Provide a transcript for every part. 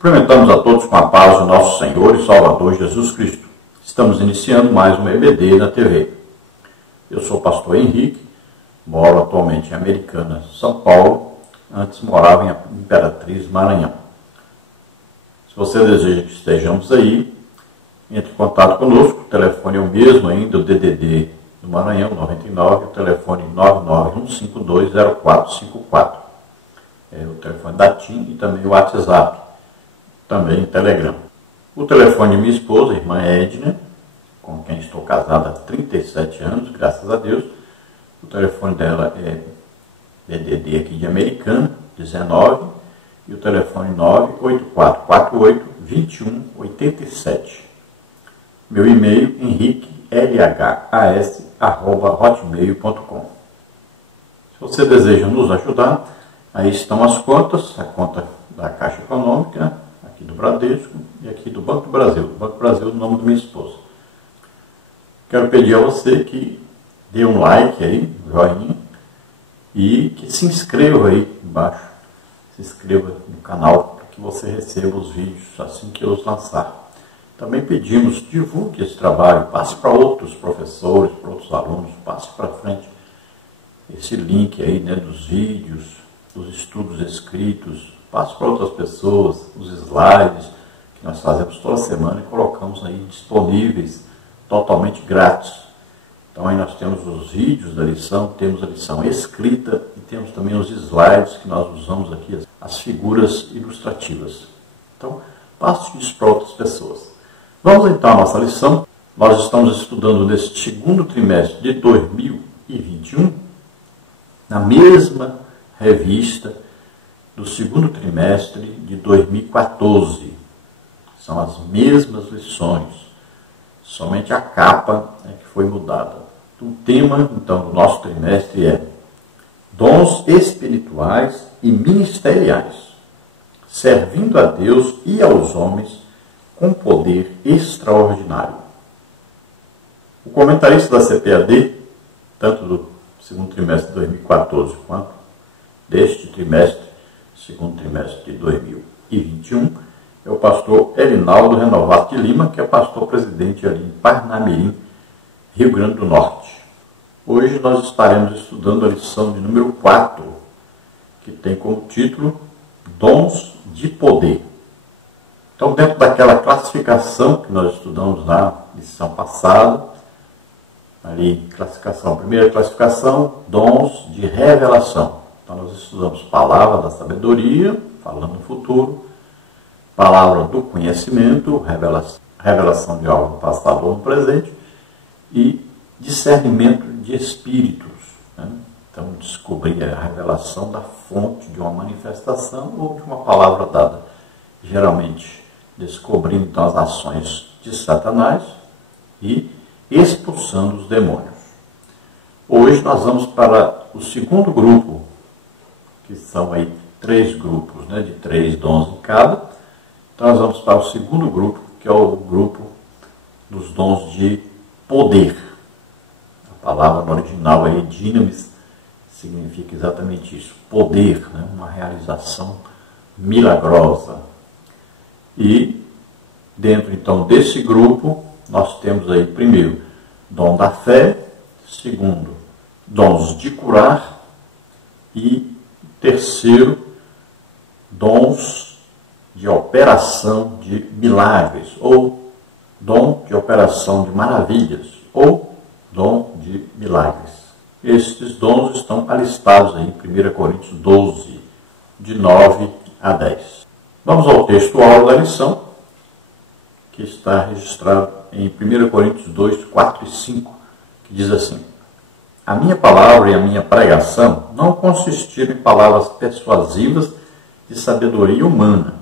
Cumprimentamos a todos com a paz do nosso Senhor e Salvador Jesus Cristo. Estamos iniciando mais uma EBD na TV. Eu sou o pastor Henrique, moro atualmente em Americana, São Paulo. Antes morava em Imperatriz, Maranhão. Se você deseja que estejamos aí, entre em contato conosco. O telefone é o mesmo ainda, o DDD do Maranhão, 99, o telefone 991520454. É o telefone da TIM e também o WhatsApp, também o Telegram. O telefone de minha esposa, a irmã Edna, com quem estou casado há 37 anos, graças a Deus. O telefone dela é DDD aqui de Americana, 19, e o telefone 98448-2187. Meu e-mail, henriquelhas@hotmail.com. Se você deseja nos ajudar, aí estão as contas, a conta da Caixa Econômica, aqui do Bradesco e aqui do Banco do Brasil. O Banco do Brasil é o nome da minha esposa. Quero pedir a você que dê um like aí, um joinha, e que se inscreva aí embaixo. Se inscreva no canal para que você receba os vídeos assim que eu os lançar. Também pedimos, divulgue esse trabalho, passe para outros professores, para outros alunos, passe para frente esse link aí, né, dos vídeos, dos estudos escritos, passe para outras pessoas, os slides que nós fazemos toda semana e colocamos aí disponíveis, totalmente grátis. Então aí nós temos os vídeos da lição, temos a lição escrita e temos também os slides que nós usamos aqui, as figuras ilustrativas. Então, passe isso para outras pessoas. Vamos então à nossa lição. Nós estamos estudando neste segundo trimestre de 2021, na mesma revista do segundo trimestre de 2014. São as mesmas lições, somente a capa é que foi mudada. O tema, então, do nosso trimestre é Dons espirituais e ministeriais, servindo a Deus e aos homens com poder extraordinário. O comentarista da CPAD, tanto do segundo trimestre de 2014 quanto deste trimestre, segundo trimestre de 2021, é o pastor Erinaldo Renovato de Lima, que é pastor presidente ali em Parnamirim, Rio Grande do Norte. Hoje nós estaremos estudando a lição de número 4, que tem como título Dons de Poder. Então, dentro daquela classificação que nós estudamos na lição passada, ali, classificação, primeira classificação, dons de revelação. Então, nós estudamos palavra da sabedoria, falando no futuro, palavra do conhecimento, revelação de algo passado ou no presente, e discernimento de espíritos. Né? Então, descobrir a revelação da fonte de uma manifestação ou de uma palavra dada. Geralmente, descobrindo então as ações de Satanás e expulsando os demônios. Hoje nós vamos para o segundo grupo, que são aí 3 grupos, né, de 3 dons em cada. Então nós vamos para o segundo grupo, que é o grupo dos dons de poder. A palavra no original é dinamis, significa exatamente isso, poder, né, uma realização milagrosa. E dentro então desse grupo, nós temos aí primeiro, dom da fé, segundo, dons de curar e terceiro, dons de operação de milagres, ou dom de operação de maravilhas, ou dom de milagres. Estes dons estão alistados aí em 1 Coríntios 12, de 9 a 10. Vamos ao texto áureo da lição, que está registrado em 1 Coríntios 2, 4 e 5, que diz assim: A minha palavra e a minha pregação não consistiram em palavras persuasivas de sabedoria humana,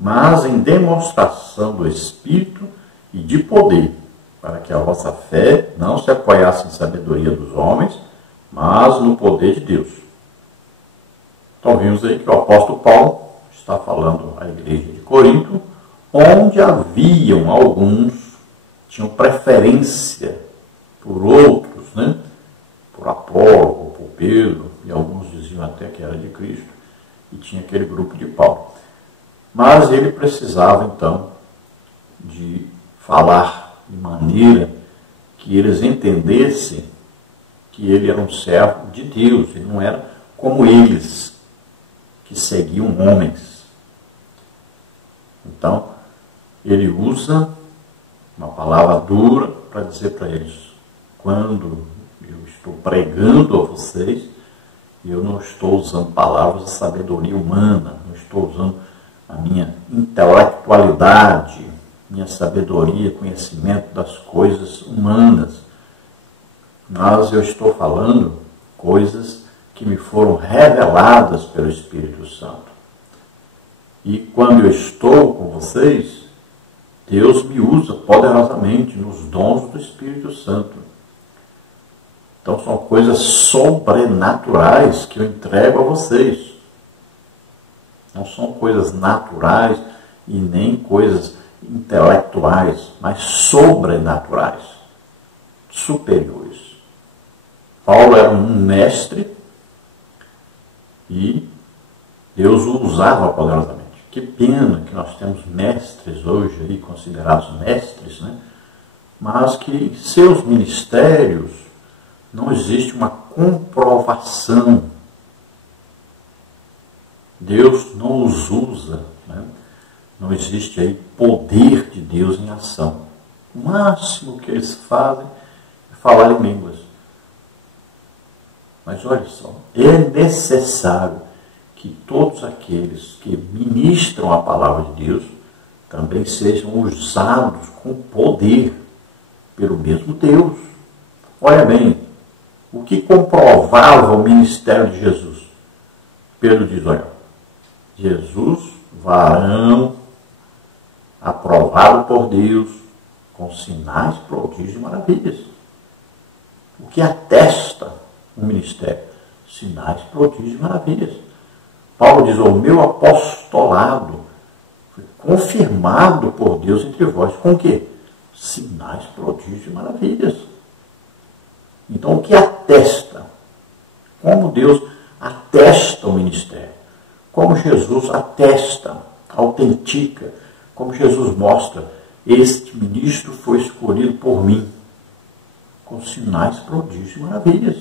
mas em demonstração do Espírito e de poder, para que a vossa fé não se apoiasse em sabedoria dos homens, mas no poder de Deus. Então vimos aí que o apóstolo Paulo está falando à igreja de Corinto, onde haviam alguns, tinham preferência por outros, né? Por Apolo, por Pedro, e alguns diziam até que era de Cristo, e tinha aquele grupo de Paulo. Mas ele precisava, então, de falar de maneira que eles entendessem que ele era um servo de Deus, ele não era como eles, que seguiam homens. Então, ele usa uma palavra dura para dizer para eles: quando eu estou pregando a vocês, eu não estou usando palavras de sabedoria humana, não estou usando a minha intelectualidade, minha sabedoria, conhecimento das coisas humanas, mas eu estou falando coisas que me foram reveladas pelo Espírito Santo. E quando eu estou com vocês, Deus me usa poderosamente nos dons do Espírito Santo. Então são coisas sobrenaturais que eu entrego a vocês. Não são coisas naturais e nem coisas intelectuais, mas sobrenaturais, superiores. Paulo era um mestre e Deus o usava poderosamente. Que pena que nós temos mestres hoje aí, considerados mestres, né? Mas que seus ministérios não existe uma comprovação. Deus não os usa, né? Não existe aí poder de Deus em ação. O máximo que eles fazem é falar em línguas. Mas olha só, é necessário que todos aqueles que ministram a palavra de Deus também sejam usados com poder pelo mesmo Deus. Olha bem, o que comprovava o ministério de Jesus? Pedro diz, olha, Jesus, varão, aprovado por Deus, com sinais, prodígios e maravilhas. O que atesta o ministério? Sinais, prodígios e maravilhas. Paulo diz, o meu apostolado foi confirmado por Deus entre vós. Com o quê? Sinais, prodígios e maravilhas. Então, o que atesta? Como Deus atesta o ministério? Como Jesus atesta, autentica, como Jesus mostra, este ministro foi escolhido por mim, com sinais, prodígios e maravilhas.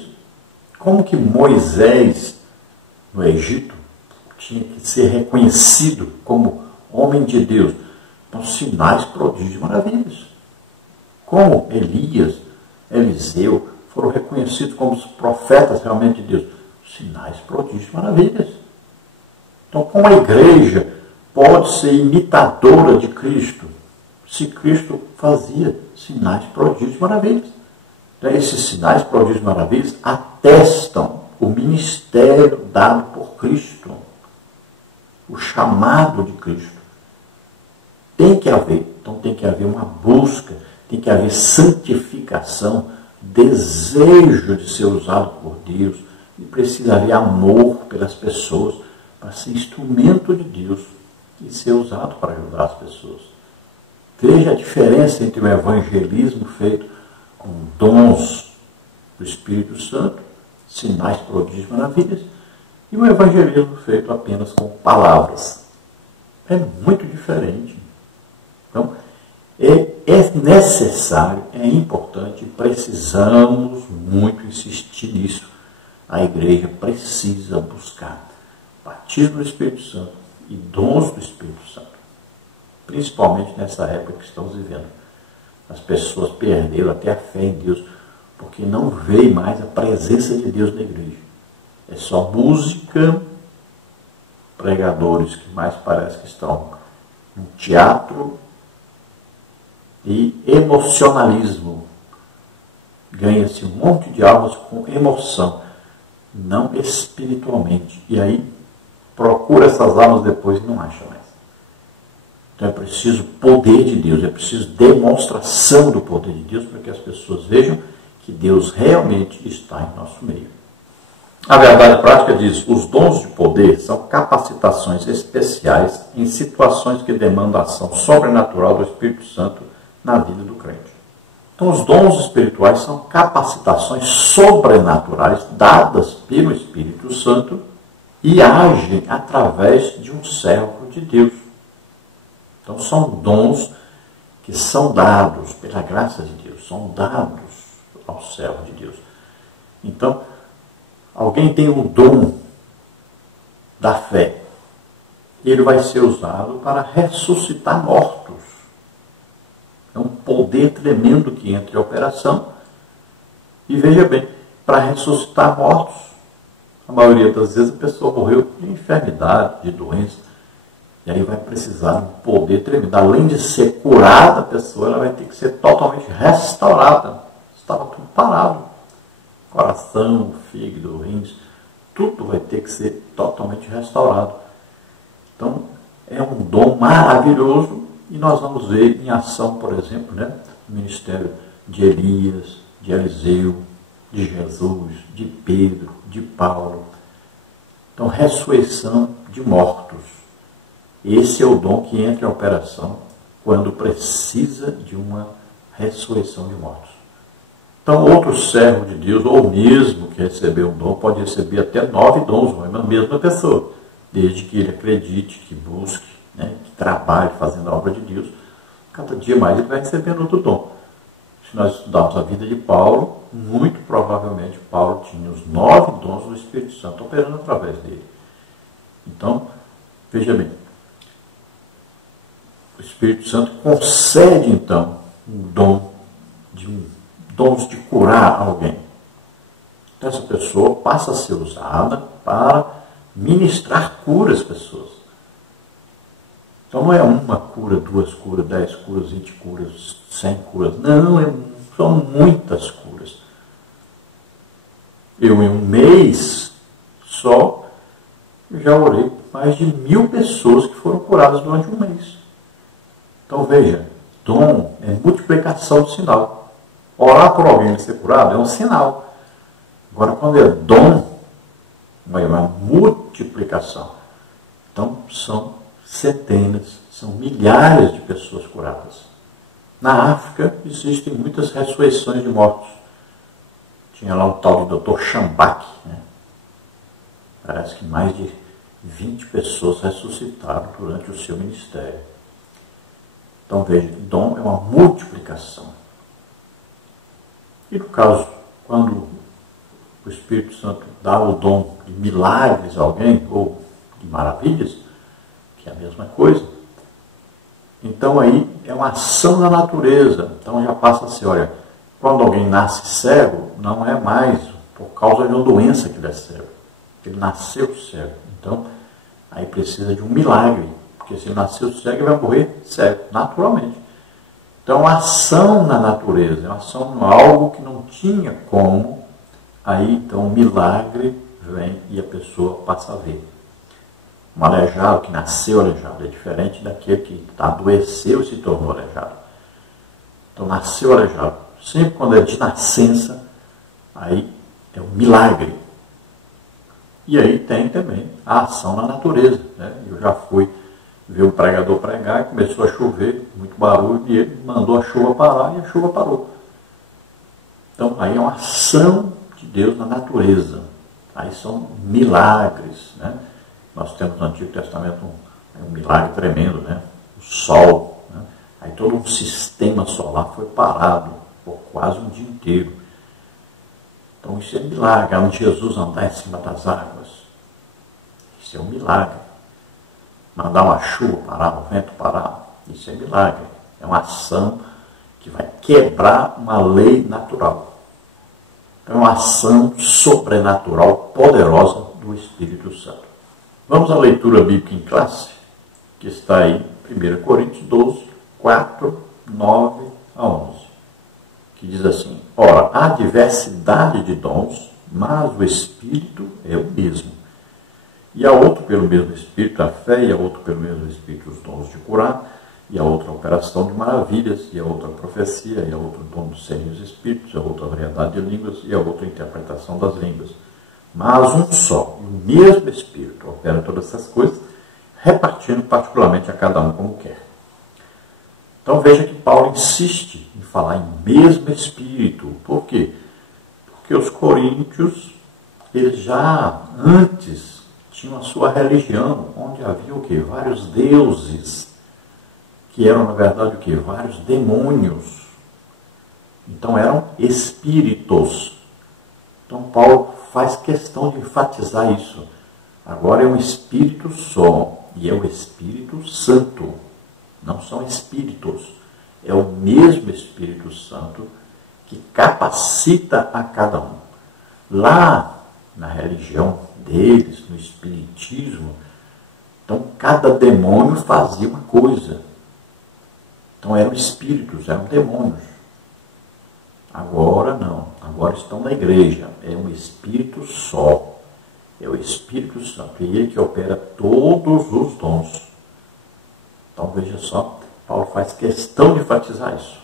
Como que Moisés, no Egito, tinha que ser reconhecido como homem de Deus, com sinais, prodígios e maravilhas. Como Elias, Eliseu, foram reconhecidos como os profetas realmente de Deus, sinais, prodígios e maravilhas. Então, como a igreja pode ser imitadora de Cristo, se Cristo fazia sinais, prodígios e maravilhas? Então, esses sinais, prodígios e maravilhas atestam o ministério dado por Cristo, o chamado de Cristo. Tem que haver, então tem que haver uma busca, tem que haver santificação, desejo de ser usado por Deus, e precisa haver amor pelas pessoas, para ser instrumento de Deus e ser usado para ajudar as pessoas. Veja a diferença entre o evangelismo feito com dons do Espírito Santo, sinais, prodígios e maravilhas, e o evangelismo feito apenas com palavras. É muito diferente. Então, é necessário, é importante, precisamos muito insistir nisso. A igreja precisa buscar batismo do Espírito Santo e dons do Espírito Santo. Principalmente nessa época que estamos vivendo. As pessoas perderam até a fé em Deus, porque não veem mais a presença de Deus na igreja. É só música, pregadores que mais parece que estão no teatro e emocionalismo. Ganha-se um monte de almas com emoção, não espiritualmente. E aí procura essas almas depois e não acha mais. Então é preciso poder de Deus, é preciso demonstração do poder de Deus para que as pessoas vejam que Deus realmente está em nosso meio. A verdade prática diz, os dons de poder são capacitações especiais em situações que demandam a ação sobrenatural do Espírito Santo na vida do crente. Então os dons espirituais são capacitações sobrenaturais dadas pelo Espírito Santo e agem através de um servo de Deus. Então são dons que são dados pela graça de Deus, são dados ao servo de Deus. Então, alguém tem o dom da fé, ele vai ser usado para ressuscitar mortos. É um poder tremendo que entra em operação. E veja bem, para ressuscitar mortos, a maioria das vezes a pessoa morreu de enfermidade, de doença, e aí vai precisar de um poder tremendo. Além de ser curada, a pessoa ela vai ter que ser totalmente restaurada. Estava tudo parado. Coração, fígado, rins, tudo vai ter que ser totalmente restaurado. Então, é um dom maravilhoso e nós vamos ver em ação, por exemplo, né, o ministério de Elias, de Eliseu, de Jesus, de Pedro, de Paulo. Então, ressurreição de mortos. Esse é o dom que entra em operação quando precisa de uma ressurreição de mortos. Então, outro servo de Deus, ou mesmo que recebeu um dom, pode receber até 9 dons, mas a mesma pessoa, desde que ele acredite, que busque, né, que trabalhe fazendo a obra de Deus. Cada dia mais ele vai recebendo outro dom. Se nós estudarmos a vida de Paulo, muito provavelmente Paulo tinha os 9 dons do Espírito Santo operando através dele. Então, veja bem, o Espírito Santo concede então um dom dons de curar alguém. Então essa pessoa passa a ser usada para ministrar cura às pessoas. Então não é uma cura, 2 curas, 10 curas, 20 curas, 100 curas. Não, são muitas curas. Eu, em um mês só, já orei mais de 1000 pessoas que foram curadas durante um mês. Então veja, dom é multiplicação do sinal. Orar por alguém e ser curado é um sinal. Agora, quando é dom, é uma multiplicação. Então, são centenas, são milhares de pessoas curadas. Na África, existem muitas ressurreições de mortos. Tinha lá um tal de Dr. Schambach, né? Parece que mais de 20 pessoas ressuscitaram durante o seu ministério. Então, veja, dom é uma multiplicação. E no caso, quando o Espírito Santo dá o dom de milagres a alguém, ou de maravilhas, que é a mesma coisa, então aí é uma ação da natureza. Então já passa a ser, olha, quando alguém nasce cego, não é mais por causa de uma doença que ele é cego. Ele nasceu cego. Então, aí precisa de um milagre, porque se ele nasceu cego, ele vai morrer cego, naturalmente. Então, a ação na natureza, uma ação em algo que não tinha como, aí então o milagre vem e a pessoa passa a ver. Um aleijado que nasceu aleijado é diferente daquele que adoeceu e se tornou aleijado. Então, nasceu aleijado. Sempre quando é de nascença, aí é um milagre. E aí tem também a ação na natureza, né? Eu já fui ver um pregador pregar e começou a chover, muito barulho, e ele mandou a chuva parar e a chuva parou. Então, aí é uma ação de Deus na natureza. Aí são milagres, né? Nós temos no Antigo Testamento um milagre tremendo, né? O sol, né? Aí todo um sistema solar foi parado por quase um dia inteiro. Então, isso é milagre. Onde Jesus andar em cima das águas, isso é um milagre. Mandar uma chuva parar, o vento parar, isso é milagre. É uma ação que vai quebrar uma lei natural. É uma ação sobrenatural, poderosa do Espírito Santo. Vamos à leitura bíblica em classe, que está aí, 1 Coríntios 12, 4, 9 a 11, que diz assim: ora, há diversidade de dons, mas o Espírito é o mesmo. E a outro pelo mesmo Espírito a fé, e a outro pelo mesmo Espírito os dons de curar, e a outra a operação de maravilhas, e a outra a profecia, e a outra o dom dos discernir espíritos, e a outra a variedade de línguas, e a outra a interpretação das línguas. Mas um só, e o mesmo Espírito opera todas essas coisas, repartindo particularmente a cada um como quer. Então veja que Paulo insiste em falar em mesmo Espírito. Por quê? Porque os coríntios, eles já antes tinham a sua religião, onde havia o quê? Vários deuses. que eram, na verdade, o quê? Vários demônios. Então eram espíritos. Então Paulo faz questão de enfatizar isso. Agora é um espírito só, e é o Espírito Santo. Não são espíritos. É o mesmo Espírito Santo que capacita a cada um. Lá na religião deles, no espiritismo, então cada demônio fazia uma coisa. Então eram espíritos, eram demônios. Agora não, agora estão na igreja. É um Espírito só. É o Espírito Santo. E ele que opera todos os dons. Então veja só, Paulo faz questão de enfatizar isso.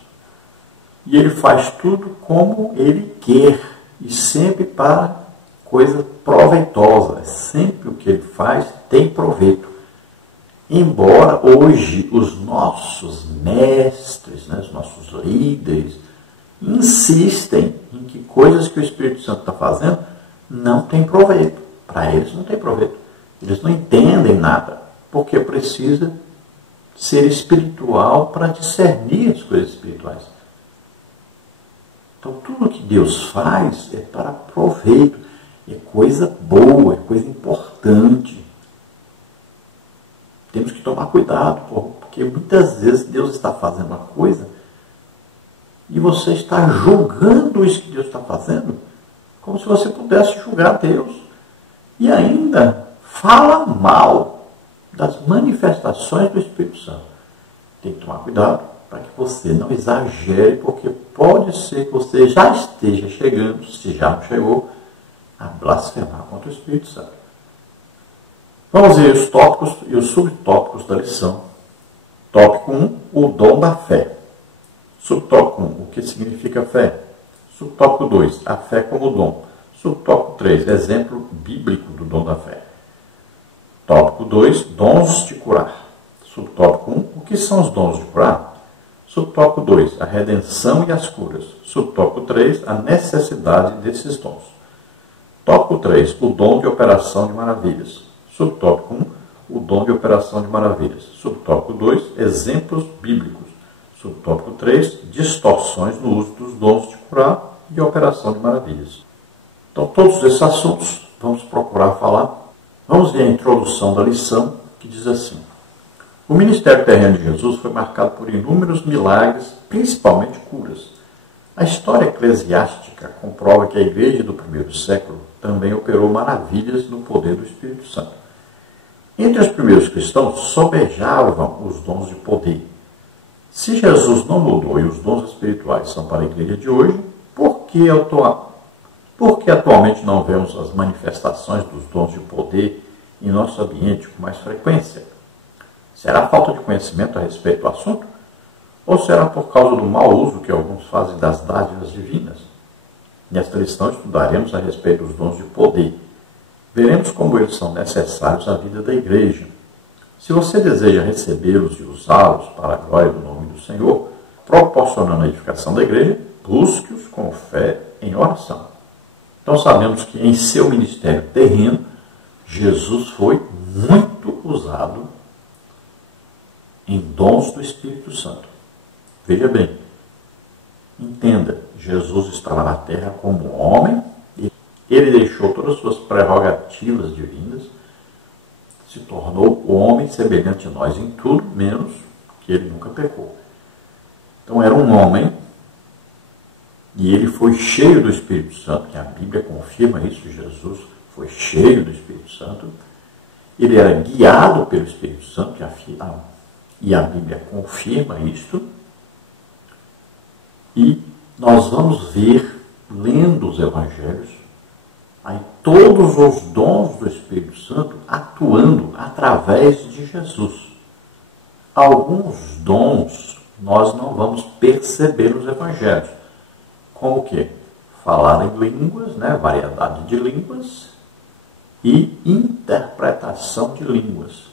E ele faz tudo como ele quer. E sempre para coisa proveitosa. Sempre o que ele faz tem proveito. Embora hoje os nossos mestres, né, os nossos líderes, insistem em que coisas que o Espírito Santo está fazendo não tem proveito. Para eles não tem proveito. Eles não entendem nada, porque precisa ser espiritual para discernir as coisas espirituais. Então tudo que Deus faz é para proveito, é coisa boa, é coisa importante. Temos que tomar cuidado, porque muitas vezes Deus está fazendo uma coisa e você está julgando isso que Deus está fazendo como se você pudesse julgar Deus. E ainda fala mal das manifestações do Espírito Santo. Tem que tomar cuidado para que você não exagere, porque pode ser que você já esteja chegando, se já não chegou, a blasfemar contra o Espírito Santo. Vamos ver os tópicos e os subtópicos da lição. Tópico 1, o dom da fé. Subtópico 1, o que significa fé? Subtópico 2, a fé como dom. Subtópico 3, exemplo bíblico do dom da fé. Tópico 2, dons de curar. Subtópico 1, o que são os dons de curar? Subtópico 2, a redenção e as curas. Subtópico 3, a necessidade desses dons. Tópico 3, o dom de operação de maravilhas. Subtópico 1, o dom de operação de maravilhas. Subtópico 2, exemplos bíblicos. Subtópico 3, distorções no uso dos dons de curar e operação de maravilhas. Então, todos esses assuntos vamos procurar falar. Vamos ver a introdução da lição, que diz assim: o ministério terreno de Jesus foi marcado por inúmeros milagres, principalmente curas. A história eclesiástica comprova que a igreja do primeiro século também operou maravilhas no poder do Espírito Santo. Entre os primeiros cristãos, sobejavam os dons de poder. Se Jesus não mudou e os dons espirituais são para a igreja de hoje, por que atualmente não vemos as manifestações dos dons de poder em nosso ambiente com mais frequência? Será falta de conhecimento a respeito do assunto? Ou será por causa do mau uso que alguns fazem das dádivas divinas? Nesta lição estudaremos a respeito dos dons de poder. Veremos como eles são necessários à vida da igreja. Se você deseja recebê-los e usá-los para a glória do nome do Senhor, proporcionando a edificação da igreja, busque-os com fé em oração. Então sabemos que em seu ministério terreno, Jesus foi muito usado em dons do Espírito Santo. Veja bem, entenda, Jesus estava na terra como homem, ele deixou todas as suas prerrogativas divinas, se tornou o homem semelhante a nós em tudo, menos que ele nunca pecou. Então era um homem, e ele foi cheio do Espírito Santo, que a Bíblia confirma isso, Jesus foi cheio do Espírito Santo. Ele era guiado pelo Espírito Santo, e a Bíblia confirma isso. E nós vamos ver, lendo os Evangelhos, aí todos os dons do Espírito Santo atuando através de Jesus. Alguns dons nós não vamos perceber nos Evangelhos. Como o quê? Falar em línguas, né? Variedade de línguas e interpretação de línguas.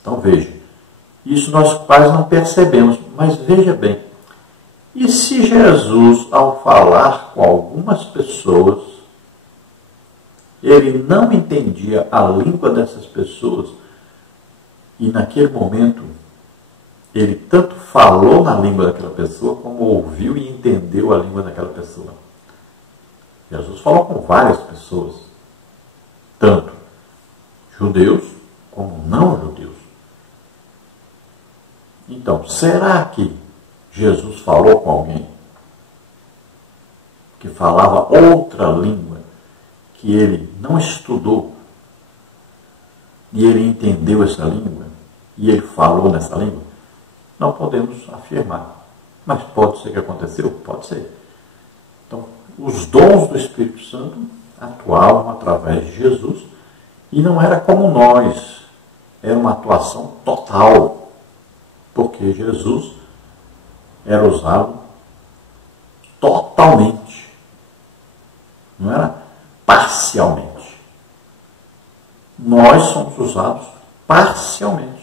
Então veja, isso nós quase não percebemos, mas veja bem, e se Jesus, ao falar com algumas pessoas, ele não entendia a língua dessas pessoas, e naquele momento ele tanto falou na língua daquela pessoa, como ouviu e entendeu a língua daquela pessoa. Jesus falou com várias pessoas, tanto judeus como não judeus. Então, será que Jesus falou com alguém que falava outra língua, que ele não estudou, e ele entendeu essa língua, e ele falou nessa língua? Não podemos afirmar. Mas pode ser que aconteceu? Pode ser. Então, os dons do Espírito Santo atuavam através de Jesus, e não era como nós, era uma atuação total, porque Jesus era usado totalmente, não era parcialmente. Nós somos usados parcialmente,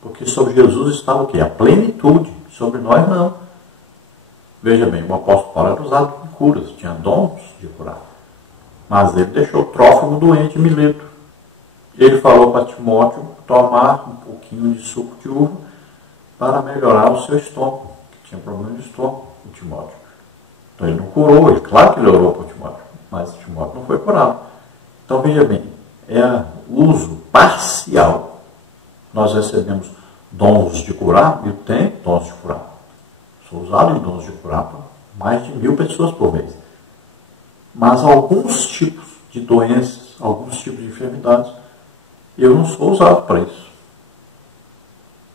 porque sobre Jesus estava o quê? A plenitude, sobre nós não. Veja bem, o apóstolo Paulo era usado em curas, tinha dons de curar, mas ele deixou Trófimo doente em Mileto. Ele falou para Timóteo tomar um pouquinho de suco de uva para melhorar o seu estômago, que tinha problema de estômago, o Timóteo. Então ele não curou, claro que ele orou para Timóteo, mas Timóteo não foi curado. Então veja bem, é uso parcial. Nós recebemos dons de curar, eu tenho dons de curar. Sou usado em dons de curar para mais de 1000 pessoas por mês. Mas alguns tipos de doenças, alguns tipos de enfermidades, eu não sou usado para isso.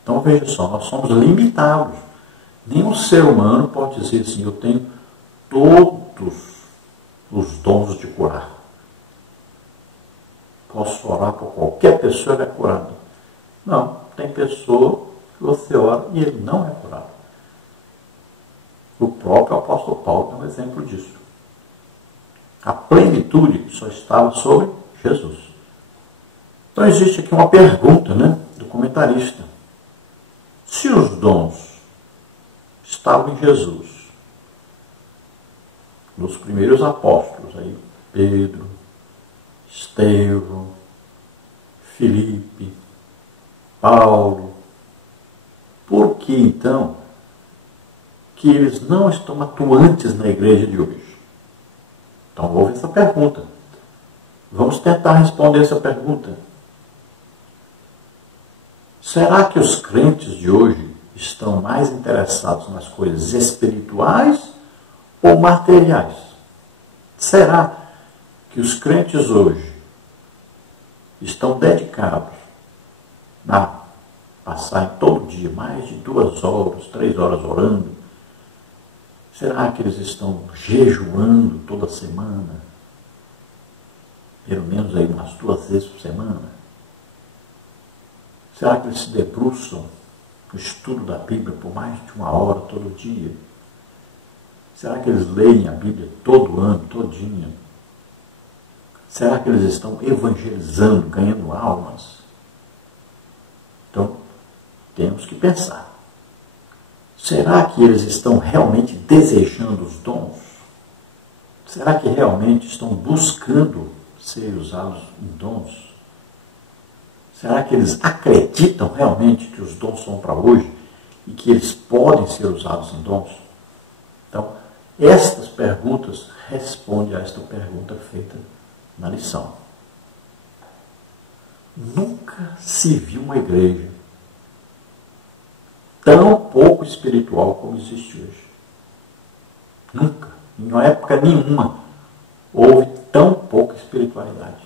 Então veja só, nós somos limitados. Nenhum ser humano pode dizer assim, eu tenho todos os dons de curar. Posso orar por qualquer pessoa e ela é curada. Não, tem pessoa que você ora e ele não é curado. O próprio apóstolo Paulo é um exemplo disso. A plenitude só estava sobre Jesus. Então existe aqui uma pergunta, do comentarista. Se os dons estavam em Jesus, nos primeiros apóstolos, aí, Pedro, Estevão, Filipe, Paulo, por que então que eles não estão atuantes na igreja de hoje? Então houve essa pergunta. Vamos tentar responder essa pergunta. Será que os crentes de hoje estão mais interessados nas coisas espirituais ou materiais? Será que os crentes hoje estão dedicados a passar todo dia mais de 2 horas, 3 horas orando? Será que eles estão jejuando toda semana? Pelo menos aí umas 2 vezes por semana? Será que eles se debruçam no estudo da Bíblia por mais de 1 hora todo dia? Será que eles leem a Bíblia todo ano, todinha? Será que eles estão evangelizando, ganhando almas? Então, temos que pensar. Será que eles estão realmente desejando os dons? Será que realmente estão buscando ser usados em dons? Será que eles acreditam realmente que os dons são para hoje e que eles podem ser usados em dons? Então, estas perguntas respondem a esta pergunta feita na lição. Nunca se viu uma igreja tão pouco espiritual como existe hoje. Nunca, em uma época nenhuma, houve tão pouca espiritualidade.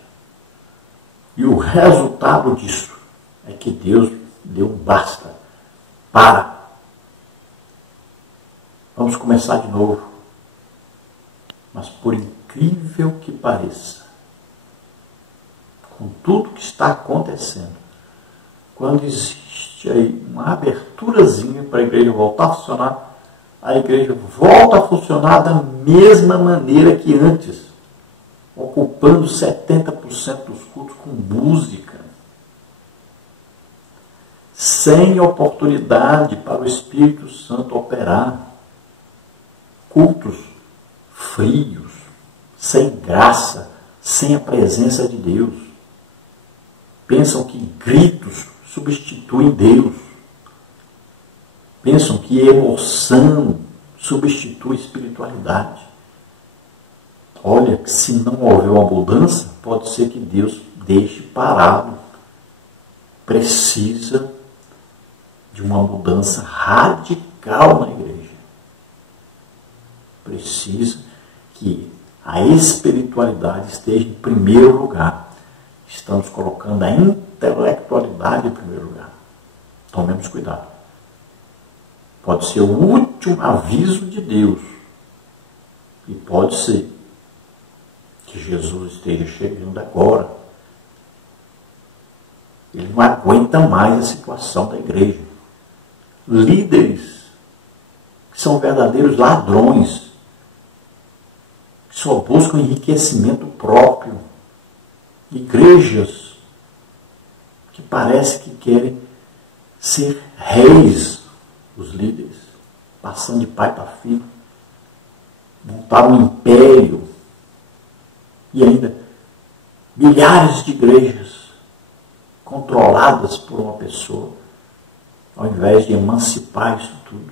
E o resultado disso é que Deus deu um basta. Para. Vamos começar de novo. Mas por incrível que pareça, com tudo que está acontecendo, quando existe aí uma aberturazinha para a igreja voltar a funcionar, a igreja volta a funcionar da mesma maneira que antes, ocupando 70% dos cultos com música, sem oportunidade para o Espírito Santo operar, cultos frios, sem graça, sem a presença de Deus. Pensam que gritos substituem Deus. pensam que emoção substitui espiritualidade. Olha, se não houver uma mudança, pode ser que Deus deixe parado. Precisa de uma mudança radical na igreja. Precisa que a espiritualidade esteja em primeiro lugar. Estamos colocando a intelectualidade em primeiro lugar. Tomemos cuidado. Pode ser o último aviso de Deus. E pode ser que Jesus esteja chegando agora. Ele não aguenta mais a situação da igreja. Líderes que são verdadeiros ladrões, que só buscam enriquecimento próprio. Igrejas que parece que querem ser reis, os líderes, passando de pai para filho, montar um império, e ainda milhares de igrejas controladas por uma pessoa, ao invés de emancipar isso tudo.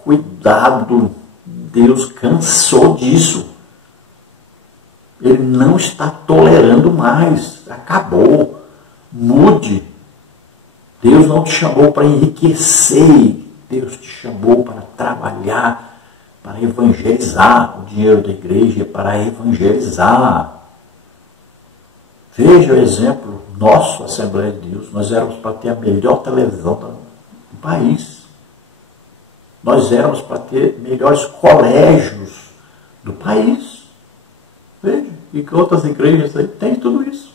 Cuidado, Deus cansou disso. Ele não está tolerando mais. Acabou. Mude. Deus não te chamou para enriquecer. Deus te chamou para trabalhar, para evangelizar. O dinheiro da igreja é para evangelizar. Veja o exemplo nosso, Assembleia de Deus. Nós éramos para ter a melhor televisão do país. Nós éramos para ter melhores colégios do país. Veja, e que outras igrejas aí têm tudo isso.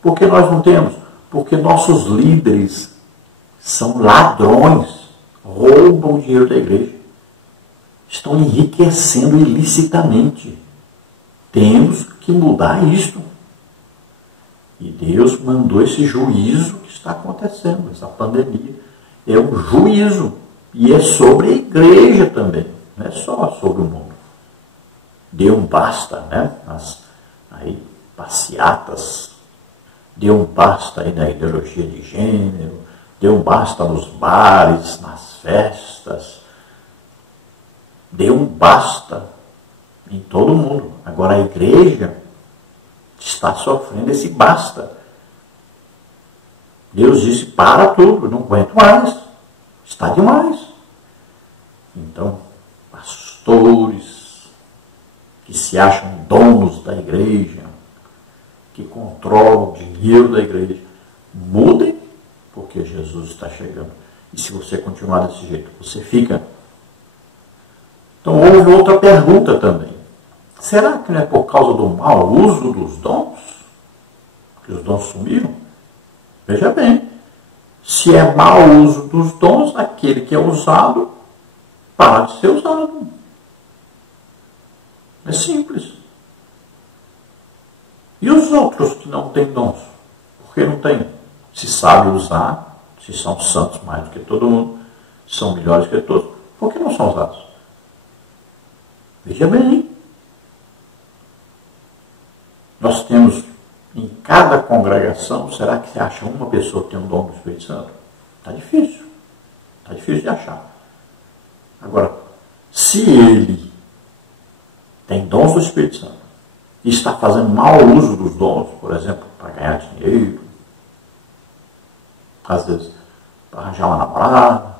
Por que nós não temos? Porque nossos líderes são ladrões, roubam o dinheiro da igreja, estão enriquecendo ilicitamente. Temos que mudar isso. E Deus mandou esse juízo que está acontecendo, essa pandemia. É um juízo. E é sobre a igreja também, não é só sobre o mundo. Deu um basta, né? Nas aí, passeatas. Deu um basta aí na ideologia de gênero. Deu um basta nos bares, nas festas. Deu um basta em todo mundo. Agora a igreja está sofrendo esse basta. Deus disse, para tudo, não aguento mais. Está demais. Então, pastores que se acham donos da igreja, que controlam o dinheiro da igreja, mudem, porque Jesus está chegando. E se você continuar desse jeito, você fica. Então, houve outra pergunta também. Será que não é por causa do mau uso dos dons que os dons sumiram? Veja bem, se é mau uso dos dons, aquele que é usado, para de ser usado. É simples. E os outros que não têm dons? Por que não têm? Se sabem usar, se são santos mais do que todo mundo, são melhores que todos, por que não são usados? Veja bem. Nós temos em cada congregação, será que você acha uma pessoa que tem um dom do Espírito Santo? Está difícil. Está difícil de achar. Agora, se ele tem dons do Espírito Santo e está fazendo mau uso dos dons, por exemplo, para ganhar dinheiro, às vezes para arranjar uma namorada,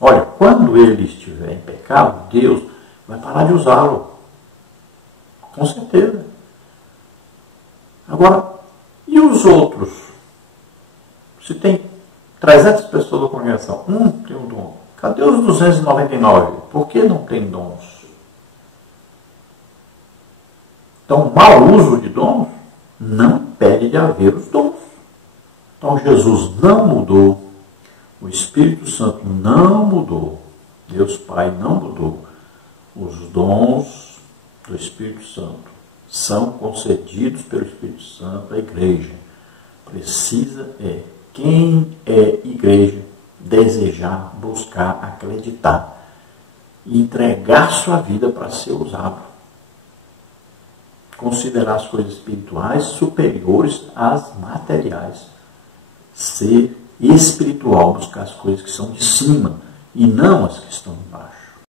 olha, quando ele estiver em pecado, Deus vai parar de usá-lo. Com certeza. Agora, e os outros? Se tem 300 pessoas da congregação, um tem um dom. Cadê os 299? Por que não tem dons? Então, mau uso de dons não impede de haver os dons. Então, Jesus não mudou. O Espírito Santo não mudou. Deus Pai não mudou. Os dons do Espírito Santo são concedidos pelo Espírito Santo à igreja. Precisa quem é igreja, desejar, buscar, acreditar e entregar sua vida para ser usado. Considerar as coisas espirituais superiores às materiais. Ser espiritual, buscar as coisas que são de cima e não as que estão embaixo.